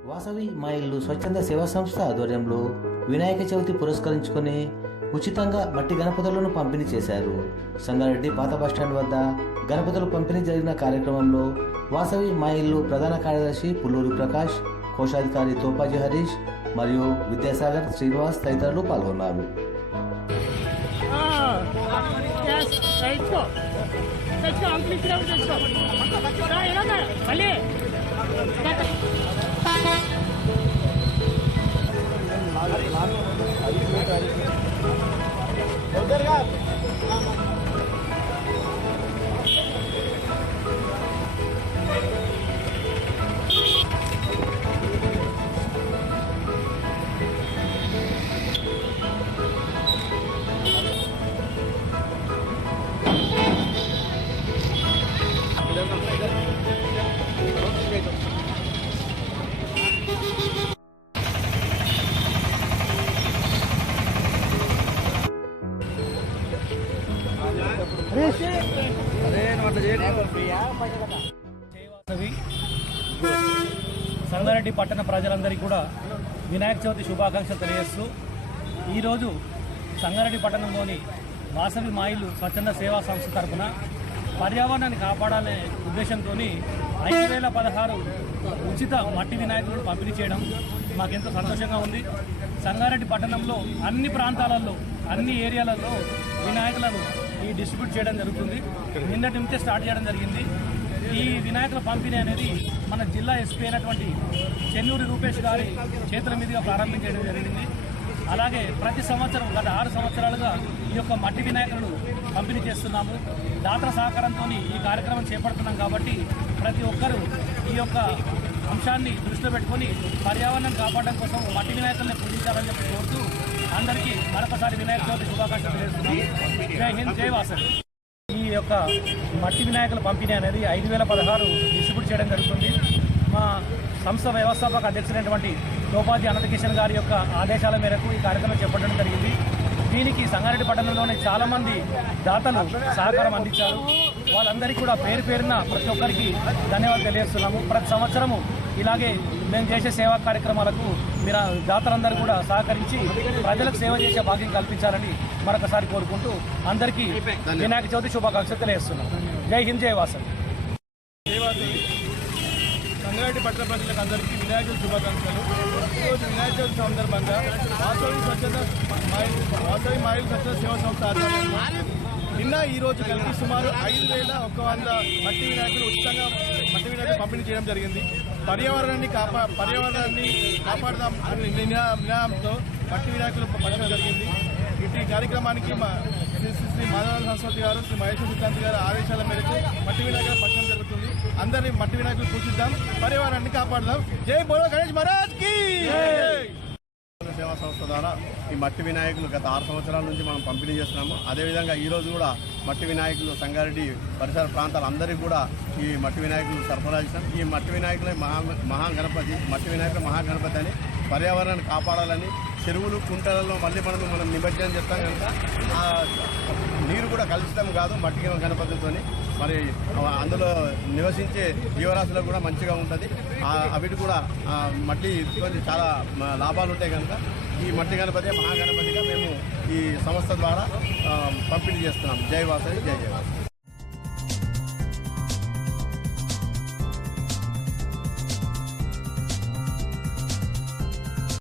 వాసవి మా ఇల్లు స్వచ్ఛంద సేవా సంస్థ ఆధ్వర్యంలో వినాయక చవితి పురస్కరించుకుని ఉచితంగా మట్టి గణపతులను పంపిణీ చేశారు సంగారెడ్డి పాత బస్టాండ్ వద్ద గణపతులు పంపిణీ జరిగిన కార్యక్రమంలో వాసవి మా ఇల్లు ప్రధాన కార్యదర్శి పుల్లూరి ప్రకాష్ కోశాధికారి తోపాజీ హరీష్ మరియు విద్యాసాగర్ శ్రీనివాస్ తదితరులు పాల్గొన్నారు ఎస్ సంగారెడ్డి పట్టణ ప్రజలందరికీ కూడా వినాయక చవితి శుభాకాంక్షలు తెలియజేస్తూ ఈరోజు సంగారెడ్డి పట్టణంలోని వాసవి మాయిలు స్వచ్ఛంద సేవా సంస్థ తరఫున పర్యావరణాన్ని కాపాడాలనే ఉద్దేశంతో ఐదు వేల పదహారు ఉచిత మట్టి వినాయకులను పంపిణీ చేయడం మాకెంతో సంతోషంగా ఉంది. సంగారెడ్డి పట్టణంలో అన్ని ప్రాంతాలలో అన్ని ఏరియాలలో వినాయకులను ఈ డిస్ట్రిబ్యూట్ చేయడం జరుగుతుంది. నిన్నటి నుంచే స్టార్ట్ చేయడం జరిగింది. ఈ వినాయకుల పంపిణీ అనేది మన జిల్లా ఎస్పీ అయినటువంటి చెన్నూరి రూపేష్ గారి చేతుల మీదుగా ప్రారంభించడం జరిగింది. అలాగే ప్రతి సంవత్సరం గత ఆరు సంవత్సరాలుగా ఈ యొక్క మట్టి వినాయకులను పంపిణీ చేస్తున్నాము. దాతల సహకారంతో ఈ కార్యక్రమం చేపడుతున్నాం కాబట్టి ప్రతి ఒక్కరూ ఈ యొక్క అంశాన్ని దృష్టిలో పెట్టుకొని పర్యావరణం కాపాడడం కోసం మట్టి వినాయకుల్ని పూజించాలని చెప్పి కోరుతూ అందరికీ మరొకసారి వినాయక చవితి శుభాకాంక్షలు తెలియజేస్తున్నాం జై హింద్ జై వాసవి. ఈ యొక్క మట్టి వినాయకుల పంపిణీ అనేది ఐదు వేల పదహారు డిస్ట్రిబ్యూట్ చేయడం జరుగుతుంది. మా సంస్థ వ్యవస్థాపక అధ్యక్షుడైనటువంటి టోపాజీ అనంతకిషన్ గారి యొక్క ఆదేశాల మేరకు ఈ కార్యక్రమం చేపట్టడం జరిగింది. దీనికి సంగారెడ్డి పట్టణంలోని చాలామంది దాతలు సహకారం అందించారు. వాళ్ళందరికీ కూడా పేరు పేరున ప్రతి ఒక్కరికి ధన్యవాదాలు తెలియజేస్తున్నాము. ప్రతి సంవత్సరము ఇలాగే మేము చేసే సేవా కార్యక్రమాలకు మీరు దాతలందరూ కూడా సహకరించి ప్రజలకు సేవ చేసే భాగ్యం కల్పించాలని మరొకసారి కోరుకుంటూ అందరికీ వినాయక చవితి శుభాకాంక్షలు తెలియజేస్తున్నాం జై హింద్ జై వాసవి. సంగారెడ్డి పట్టణ ప్రజలకు అందరికీ వినాయక చవితి శుభాకాంక్షలు. ఈరోజు వినాయక చవితి సందర్భంగా వాసవి స్వచ్ఛత వాసవి మాయిల్ స్వచ్ఛత సేవా సంస్థ నిన్న ఈ రోజు కలిపి సుమారు ఐదు వేల ఒక వంద మట్టి వినాయకులు ఉచితంగా మట్టి వినాయకులు పంపిణీ చేయడం జరిగింది. పర్యావరణాన్ని కాపా పర్యావరణాన్ని కాపాడదాం అనే నినా- నినాదంతో మట్టి వినాయకులు పంచడం జరిగింది. ఇటు కార్యక్రమానికి శ్రీ శ్రీ మాధవ గారు శ్రీ మహేశ్వర సిద్ధాంతి గారు ఆదేశాల మేరకు మట్టి వినాయకులు అందరినీ మట్టి వినాయకులు పూజిద్దాం పర్యావరణాన్ని కాపాడదాం. జై బోలో గణేష్ మహారాజ్కి! సేవా సంస్థ ద్వారా ఈ మట్టి వినాయకులు గత ఆరు సంవత్సరాల నుంచి మనం పంపిణీ చేస్తున్నాము. అదేవిధంగా ఈ రోజు కూడా మట్టి వినాయకులు సంగారెడ్డి పరిసర ప్రాంతాలు అందరికీ కూడా ఈ మట్టి వినాయకులు సరఫరా చేస్తాం ఈ మట్టి వినాయకులే మహా మహాగణపతి మట్టి వినాయకుల మహాగణపతి అని పర్యావరణాన్ని కాపాడాలని చెరువులు కుంటలలో మళ్ళీ మనం మనం నిమజ్జనం చేస్తాం కనుక నీరు కూడా కలుషితం కాదు మట్టి గణపతితో మరి అందులో నివసించే జీవరాశులకు కూడా మంచిగా ఉంటుంది. అవిటి కూడా మట్టి చాలా లాభాలు ఉంటాయి కనుక ఈ మట్టి గణపతి మహాగణపతిగా మేము ఈ సంస్థ ద్వారా పంపిణీ చేస్తున్నాం. జై వాసవి జై జై